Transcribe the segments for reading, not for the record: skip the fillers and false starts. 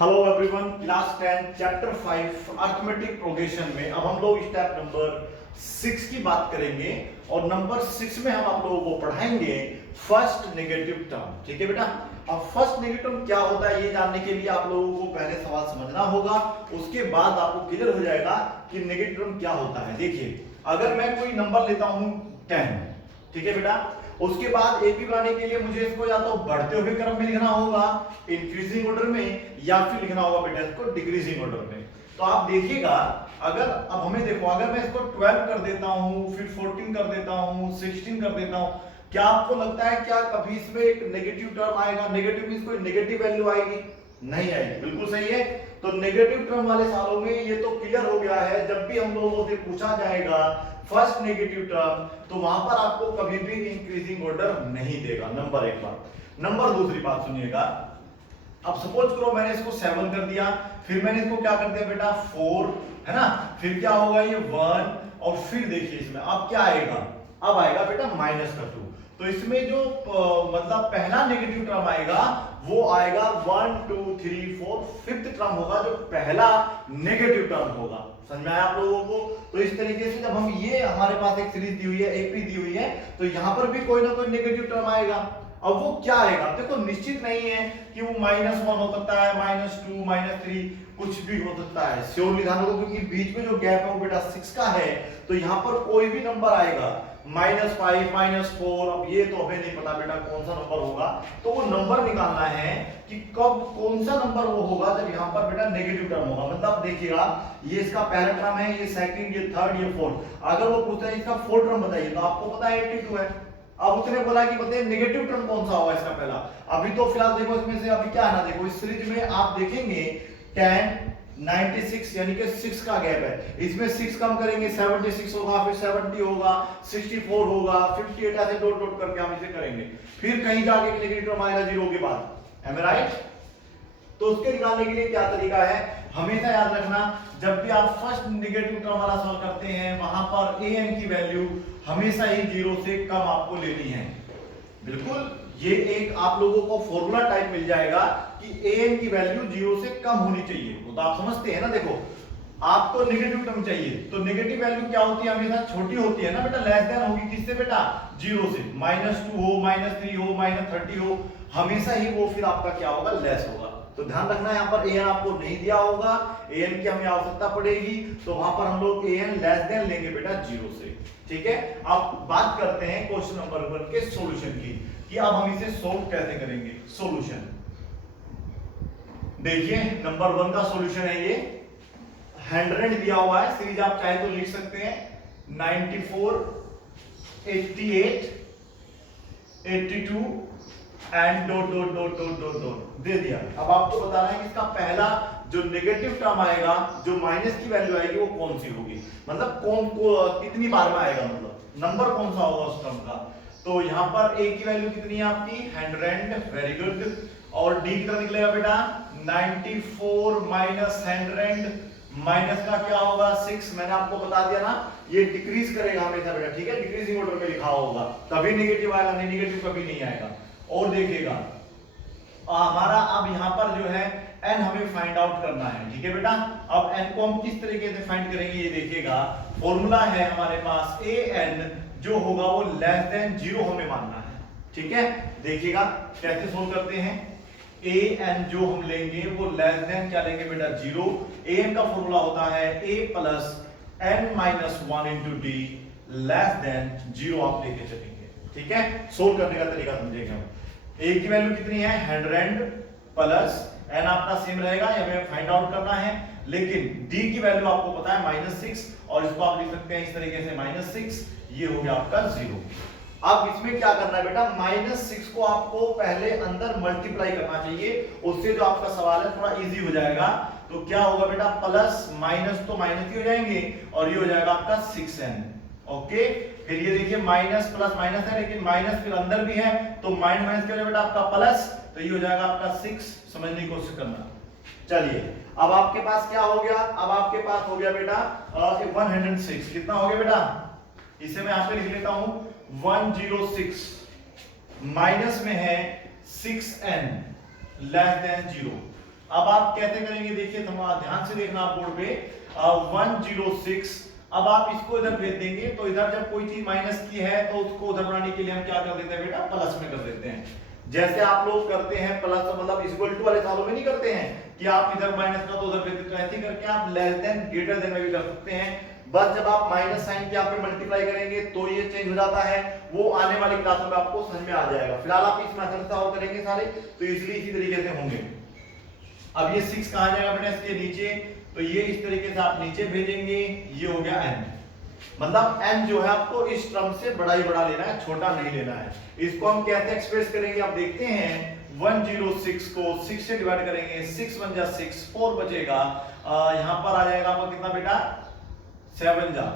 Hello everyone, class 10 chapter 5 arithmetic progression में अब हम लोग स्टेप नंबर 6 की बात करेंगे और नंबर 6 में हम आप लोगों को पढ़ाएंगे फर्स्ट नेगेटिव टर्म। ठीक है बेटा। अब फर्स्ट नेगेटिव टर्म क्या होता है ये जानने के लिए आप लोगों को पहले सवाल समझना होगा, उसके बाद आपको क्लियर हो जाएगा कि नेगेटिव टर्म क्या होता है। देखिए, अगर मैं कोई नंबर लेता हूं 10, ठीक है बेटा, उसके बाद एपी बनाने के लिए मुझे इसको या तो बढ़ते हुए क्रम में लिखना होगा इंक्रीजिंग ऑर्डर में, या फिर लिखना होगा बेटा इसको डिक्रीजिंग ऑर्डर में। तो आप देखिएगा, अगर अब हमें देखो, अगर मैं इसको 12 कर देता हूं, फिर 14 कर देता हूं, 16 कर देता हूं, क्या आपको लगता है क्या कभी इसमें एक नेगेटिव टर्म आएगा? नेगेटिव मींस कोई नेगेटिव वैल्यू आएगी? नहीं आएगी। बिल्कुल सही है। तो नेगेटिव टर्म वाले सालों में ये तो क्लियर हो गया है, जब भी हम लोगों से पूछा जाएगा फर्स्ट नेगेटिव टर्म तो वहां पर आपको कभी भी इंक्रीजिंग ऑर्डर नहीं देगा। नंबर एक बात। नंबर दूसरी बात सुनिएगा, अब सपोज करो मैंने इसको 7 कर दिया, फिर मैंने इसको क्या कर दिया बेटा 4, है ना, फिर क्या होगा ये 1, और फिर देखिए इसमें अब क्या आएगा, अब आएगा बेटा -2। तो इसमें जो मतलब पहला नेगेटिव टर्म आएगा वो आएगा 1 2 3 4 फिफ्थ टर्म होगा, जो पहला नेगेटिव टर्म होगा। समझ में आया आप लोगों को? तो इस तरीके से जब हम ये हमारे पास एक सीरीज दी हुई है, एपी दी हुई है, तो यहां पर भी कोई ना कोई नेगेटिव टर्म आएगा। अब वो क्या आएगा देखो, निश्चित नहीं है कि वो -1 हो सकता है, -2 -3 कुछ भी हो सकता है। श्योरली ध्यान रखो, क्योंकि बीच में जो गैप है वो बेटा 6 का है, तो यहां पर कोई भी नंबर आएगा -5 -4, अब ये तो हमें नहीं पता बेटा कौन सा नंबर होगा। तो वो नंबर निकालना है कि कब कौन सा नंबर वो होगा जब यहाँ पर बेटा नेगेटिव टर्म होगा। मतलब देखिएगा, ये इसका पहला टर्म है, ये सेकंड, ये थर्ड, ये फोर्थ। अगर वो पूछता है इसका फोर्थ टर्म बताइए, तो आपको पता है 82 है। अब उसने बोला कि बताइए नेगेटिव टर्म कौन सा होगा इसका पहला। अभी तो फिलहाल देखो इसमें से अभी क्या है ना, देखो इस सीरीज में आप देखेंगे 10 96 यानी कि 6 का गैप है। इसमें 6 कम करेंगे 76 होगा, फिर 70 होगा, 64 होगा, 58, ऐसे डॉट डॉट करके हम इसे करेंगे। फिर कहीं जाके नेगेटिव टर्म आएगा 0 के बाद। एम आई राइट? तो उसके निकालने के लिए क्या तरीका है, हमेशा याद रखना, जब भी आप फर्स्ट नेगेटिव टर्म वाला सॉल्व करते हैं वहां पर an की वैल्यू हमेशा ही 0 से कम आपको लेनी है। बिल्कुल, ये एक आप लोगों को फॉर्मूला टाइप मिल जाएगा कि an की वैल्यू 0 से कम होनी चाहिए। वो तो आप समझते हैं ना। देखो, आपको नेगेटिव टर्म चाहिए तो नेगेटिव वैल्यू क्या होती है, हमेशा छोटी होती है ना बेटा, लेस देन होगी किससे बेटा, 0 से। -2 हो, -3 हो, -30 हो, हमेशा ही वो फिर आपका क्या होगा, लेस होगा। तो ध्यान रखना, यहाँ पर an आपको नहीं दिया होगा, an की हमें आवश्यकता पड़ेगी, तो वहां पर हम लोग an लेस देन लेंगे बेटा 0 से। ठीक है। अब बात करते हैं क्वेश्चन नंबर 1 के सॉल्यूशन की, कि अब हम इसे सोल्व कैसे करेंगे। सॉल्यूशन देखिए, नंबर 1 का सॉल्यूशन है ये, 100 दिया हुआ है, सीरीज आप चाहे तो लिख सकते हैं 94 88 82 and dot dot dot dot dot dot दे दिया। अब आपको बताना है कि इसका पहला जो नेगेटिव टर्म आएगा, जो माइनस की वैल्यू आएगी, वो कौन सी होगी, मतलब कौन को कितनी बार में आएगा, मतलब नंबर कौन सा होगा उस टर्म का। तो यहां पर a की वैल्यू कितनी है आपकी 100, वेरी गुड। और d कितना निकलेगा बेटा 94 माइनस 100, माइनस का क्या होगा 6। मैंने आपको बता दिया ना, ये डिक्रीज करेगा हमेशा बेटा, ठीक है, डिक्रीजिंग ऑर्डर में लिखा होगा, तभी नेगेटिव आएगा, नहीं नेगेटिव कभी नहीं आएगा। और देखिएगा हमारा अब यहाँ पर जो है n हमें फाइंड आउट करना है, ठीक है बेटा। अब n को हम किस तरीके से फाइंड करेंगे, ये देखिएगा, फॉर्मूला है हमारे पास an जो होगा वो लेस देन 0 हमें मानना है, ठीक है। देखिएगा कैसे सोल्व करते हैं, an जो हम लेंगे वो लेस देन क्या लेंगे बेटा 0। an का फॉर्मूला होता है a plus n minus 1 into D less than 0 आप लेके चलेंगे, ठीक है। सोल्व करने का तरीका समझेंगे हम। a की वैल्यू कितनी है 100 प्लस n आपका सेम रहेगा, ये हमें फाइंड आउट करना है, लेकिन d की वैल्यू आपको पता है -6, और इसको आप लिख सकते हैं इस तरीके से -6, ये हो गया आपका 0। अब इसमें क्या करना है बेटा, -6 को आपको पहले अंदर मल्टीप्लाई करना चाहिए, उससे जो आपका सवाल है थोड़ा इजी हो जाएगा। तो क्या होगा बेटा, प्लस माइनस तो माइनस ही हो जाएंगे, और ये हो जाएगा आपका 6n। ओके, फिर ये देखिए माइनस प्लस माइनस है, लेकिन माइनस फिर अंदर भी है, तो माइनस माइनस क्या हो जाएगा बेटा आपका प्लस, तो ये हो जाएगा आपका 6। समझने की कोशिश करना। चलिए, अब आपके पास क्या हो गया, अब आपके पास हो गया बेटा 106। कितना हो गया बेटा, इसे मैं यहां पे लिख लेता हूं 106, माइनस में है 6n लेस देन 0। अब आप कैसे करेंगे, देखिए थोड़ा ध्यान से देखना आप बोर्ड पे 106। अब आप इसको इधर भेज देंगे, तो इधर जब कोई चीज माइनस की है तो उसको उधर बनाने के लिए हम क्या कर देते हैं बेटा, प्लस में कर देते हैं। जैसे आप लोग करते हैं प्लस मतलब इक्वल टू वाले सालों में नहीं करते हैं कि आप इधर माइनस का तो उधर भेज देते हैं, ऐसे करके आप लेस देन ग्रेटर देन में भी कर सकते हैं। बस जब आप माइनस साइन के यहाँ पे मल्टीप्लाई करेंगे तो ये चेंज हो जाता है, वो आने वाली क्लासों में आपको समझ में आ जाएगा। फिलहाल आप इस मेथड से सॉल्व करेंगे सारे, तो इजीली इसी तरीके से होंगे। अब ये 6 कहां जाएगा बेटा, इसके नीचे, तो ये इस तरीके से आप नीचे भेजेंगे, ये हो गया n। मतलब n जो है आपको इस टर्म से बड़ा ही बड़ा लेना है, छोटा नहीं लेना है। इसको हम कैसे एक्सप्रेस करेंगे, आप देखते हैं 106 को 6 से डिवाइड करेंगे, 6 1 जा 6, 4 बचेगा, यहां पर आ जाएगा आपको कितना बेटा, 7 जा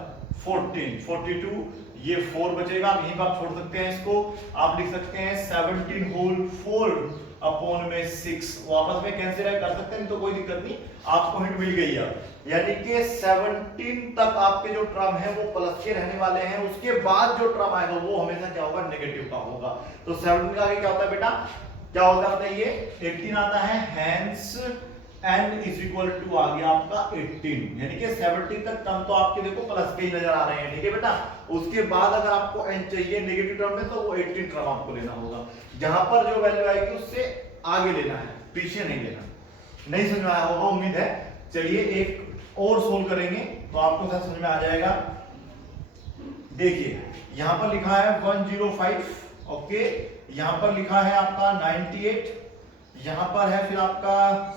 14, 42, ये 4 बचेगा, आप यहीं पर आप छोड़ सकते हैं इसको, आप लिख सकते हैं 17 होल 4 अपॉन में 6, वापस में कैंसिल कर सकते हैं तो कोई दिक्कत नहीं, आपको हिंट मिल गई है। यानी कि 17 तक आपके जो टर्म है वो प्लस के रहने वाले हैं, उसके बाद जो टर्म आएगा वो हमेशा क्या होगा, नेगेटिव का होगा। तो 17 का आगे क्या होता है बेटा, क्या होता है बताइए, 18 आता है, hence n is equal to आ गया आपका 18, यानी कि 17 तक टर्म तो आपके देखो प्लस के ही नजर आ रहे हैं, ठीक है बेटा। उसके बाद अगर आपको n चाहिए नेगेटिव टर्म में, तो वो 18 टर्म आपको लेना होगा, जहां पर जो वैल्यू आएगी उससे आगे लेना है, पीछे नहीं लेना। नहीं समझ में आया होगा उम्मीद है। चलिए एक और सोल्व करेंगे तो आपको सब समझ में आ जाएगा। देखिए यहां पर लिखा है 105, ओके, यहां पर लिखा है आपका 98, यहां पर है फिर आपका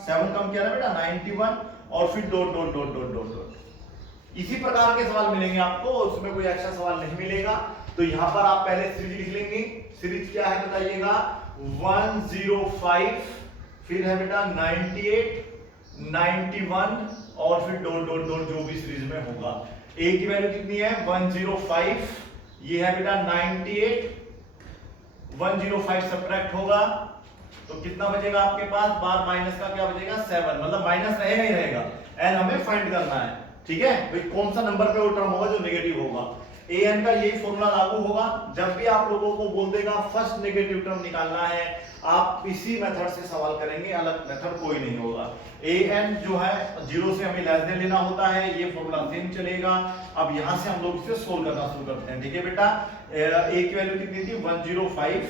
7 कम किया ना बेटा 91, और फिर dot dot dot dot dot dot. इसी प्रकार के सवाल मिलेंगे आपको, उसमें कोई एक्स्ट्रा सवाल नहीं मिलेगा। तो यहां पर आप पहले सीरीज लिख लेंगे, सीरीज क्या है बताइएगा, 105, फिर है बेटा 98, 91, और फिर डॉट डॉट डॉट जो भी सीरीज में होगा। a की वैल्यू कितनी है 105, ये है बेटा 98, 105 सब्ट्रैक्ट होगा तो कितना बचेगा आपके पास, बार माइनस का क्या बचेगा 7, मतलब माइनस रहेगा ही रहेगा, n हमें फाइंड करना है, ठीक है भाई। कौन सा नंबर पे वो टर्म होगा जो नेगेटिव होगा, an का यही फॉर्मूला लागू होगा। जब भी आप लोगों को बोल देगा फर्स्ट नेगेटिव टर्म निकालना है, आप इसी मेथड से सवाल करेंगे, अलग मेथड कोई नहीं होगा। an जो है 0 से हमें लेस देन लेना होता है, ये फॉर्मूला सेम चलेगा। अब यहां से हम लोग इसे सोल्व करना शुरू करते हैं, ठीक है बेटा। a की वैल्यू कितनी थी 105,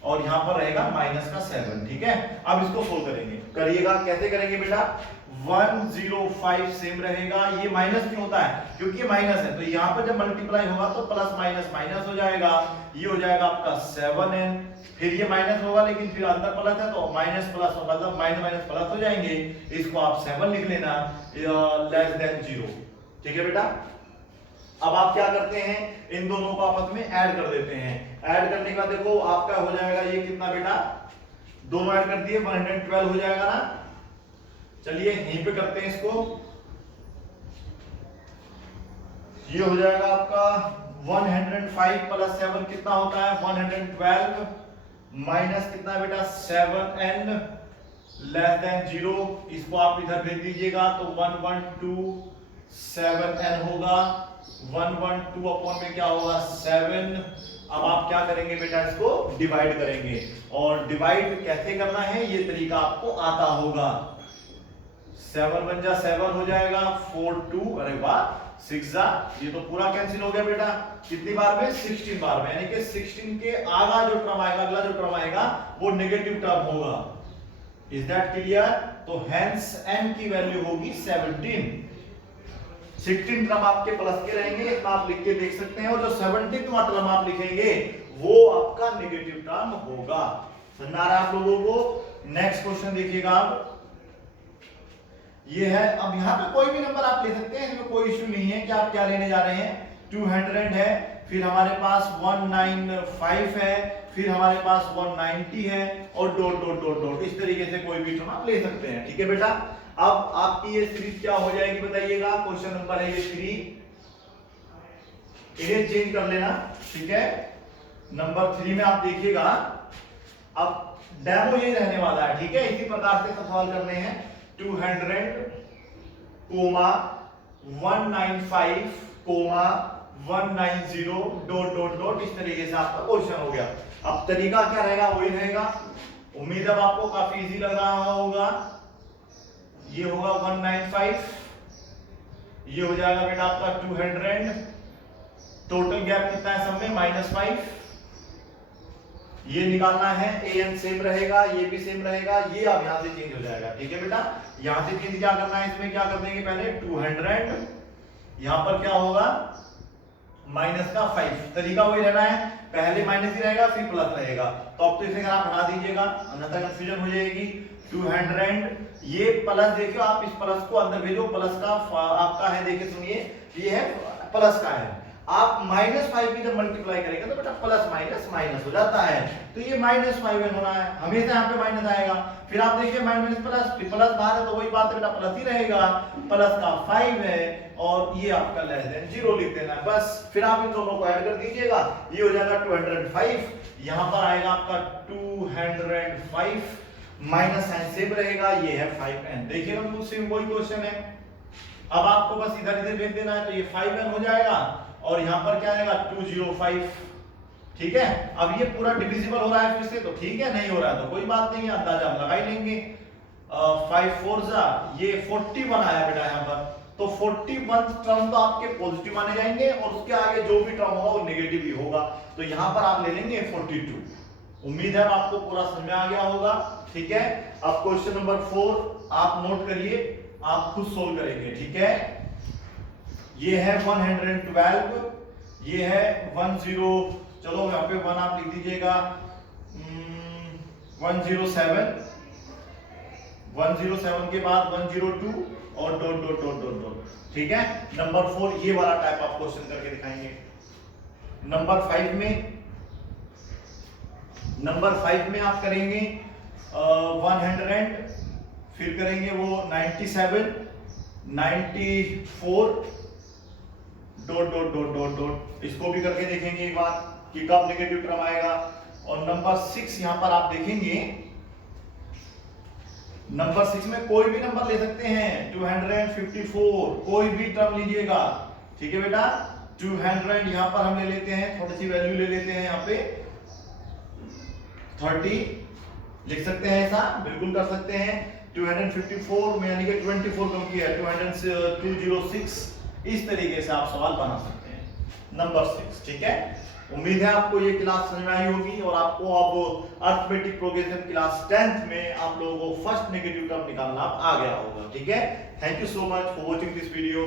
और यहां पर रहेगा माइनस का 7, ठीक है। अब इसको सोल्व करेंगे, करिएगा, कैसे करेंगे बेटा, 105 सेम रहेगा, ये माइनस क्यों होता है, क्योंकि ये माइनस है, तो यहां पर जब मल्टीप्लाई होगा तो प्लस माइनस माइनस हो जाएगा, ये हो जाएगा आपका 7n, फिर ये माइनस होगा लेकिन फिर अंदर प्लस है तो माइनस प्लस मतलब माइनस माइनस प्लस हो जाएंगे, इसको आप 7 लिख लेना, लेस देन 0, ठीक है बेटा। अब आप क्या करते हैं, इन दोनों को आपस में ऐड कर देते हैं, ऐड करने के बाद देखो आपका हो जाएगा ये कितना बेटा, दोनों ऐड कर दिए 112 हो जाएगा ना। चलिए यहीं पे करते हैं इसको, ये हो जाएगा आपका 105 प्लस 7 कितना होता है 112, माइनस कितना बेटा 7n, लेस देन 0, इसको आप इधर भेज दीजिएगा तो 1127n होगा, 112 अपॉन में क्या होगा 7। अब आप क्या करेंगे बेटा, इसको डिवाइड करेंगे, और डिवाइड कैसे करना है ये तरीका आपको आता होगा। 7 1 जा 7 हो जाएगा, 4 2, अरे वाह 6 जा, ये तो पूरा कैंसिल हो गया बेटा, कितनी बार में 16 बार में, यानी कि 16 के आगा जो टर्म आएगा, अगला जो टर्म आएगा वो नेगेटिव टर्म होगा। Is that clear? तो हेंस n की वैल्यू होगी 17, 16 टर्म आपके प्लस के रहेंगे, इसमें आप लिख के देख सकते हैं, और जो 17वां टर्म आप लिखेंगे वो आपका नेगेटिव टर्म होगा। समझ आ रहा है आप लोगों को? नेक्स्ट क्वेश्चन देखिएगा आप, ये है, अब यहाँ पे कोई भी नंबर आप ले सकते हैं, इसमें कोई इश्यू नहीं है कि आप क्या लेने जा रहे हैं, 200 है, फिर हमारे पास 195 है, फिर हमारे पास 190 है, और डॉट डॉट डॉट डॉट, इस तरीके से कोई भी टर्म आप ले सकते हैं, ठीक है बेटा। अब आपकी ये सीरीज क्या हो जाएगी बताइएगा, क्वेश्चन नंबर है ये 3, इन्हें चेंज कर लेना, ठीक है। नंबर 3 में आप देखिएगा, अब डेमो यही रहने वाला है, ठीक है, इसी प्रकार से सवाल करने हैं, 200, 195, 190, डॉट डॉट डॉट, इस तरीके से आपका क्वेश्चन हो गया। अब तरीका क्या रहेगा, वही रहेगा। उम्मीद है आपको काफी इजी लग रहा होगा। ये होगा 195, ये हो जाएगा बेटा आपका 200, टोटल गैप कितना है सब में -5, ये निकालना है, an सेम रहेगा, ये भी सेम रहेगा, ये अब यहां से चेंज हो जाएगा, ठीक है बेटा। यहां से चेंज क्या करना है, इसमें क्या कर देंगे पहले 200, यहां पर क्या होगा माइनस का 5, तरीका वही रहना है, पहले माइनस ही रहेगा फिर प्लस रहेगा, तो अब तो इसे अगर आप हटा दीजिएगा अन्यथा कंफ्यूजन हो जाएगी। 200, ये प्लस देखियो, आप इस प्लस को अंदर भेजो, प्लस का आपका है, देखिए सुनिए, ये है प्लस का है, आप -5 की जब मल्टीप्लाई करेंगे तो बेटा प्लस माइनस माइनस हो जाता है, तो ये -5n होना है, हमेशा यहाँ पे माइनस आएगा, फिर आप देखिए माइनस प्लस, फिर प्लस बाहर है तो वही बात है बेटा, प्लस ही रहेगा, प्लस का 5 है और ये आपका लेस देन 0 लिख देना है बस, फिर आप इन दोनों को ऐड कर दीजिएगा, ये हो जाएगा 205, यहाँ पर आएगा आपका 205, माइनस साइन सेम रहेगा, ये है 5n, देखिएगा मुझसे वही क्वेश्चन है, अब आपको बस इधर इधर भेज देना है, तो ये 5n हो जाएगा और यहाँ पर क्या आएगा 205, ठीक है। अब ये पूरा डिविजिबल हो रहा है फिर से, तो ठीक है, नहीं हो रहा है तो कोई बात नहीं, अंदाजा हम लगा ही लेंगे, 5 4 जा, ये 41 आया बेटा यहाँ पर, तो 41 टर्म तो आपके पॉजिटिव माने जाएंगे और उसके आगे जो भी टर्म होगा वो नेगेटिव ही होगा, तो यहाँ पर आप ले लेंगे 42। उम्मीद है आपको पूरा समझ में आ गया होगा, ठीक है। अब क्वेश्चन नंबर 4 आप नोट करिए, आप खुद सोल्व करेंगे, ठीक है। ये है 112, ये है 10, चलो यहाँ पे 1 आप लिख दीजिएगा, 107, 107 के बाद 102 और dot dot dot dot dot, ठीक है। नंबर 4 ये वाला टाइप आप क्वेश्चन करके दिखाएंगे। नंबर 5 में आप करेंगे 100, फिर करेंगे वो 97, 94 dot dot dot dot dot, इसको भी करके देखेंगे एक बार कि कब नेगेटिव टर्म आएगा। और नंबर 6 यहां पर आप देखेंगे, नंबर 6 में कोई भी नंबर ले सकते हैं, 254, कोई भी टर्म लीजिएगा, ठीक है बेटा। 200 यहां पर हम ले लेते हैं, थोड़ी सी वैल्यू ले लेते हैं, यहां पे 30 लिख सकते हैं, ऐसा बिल्कुल कर सकते हैं। 254 में यानी कि 24 कम किया, 206, इस तरीके से आप सवाल बना सकते हैं नंबर 6, ठीक है। उम्मीद है आपको ये क्लास समझ में आई होगी और आपको अब अरिथमेटिक प्रोग्रेशन क्लास 10th में आप लोगों को फर्स्ट नेगेटिव टर्म निकालना आ गया होगा, ठीक है। Thank you so much for watching this video.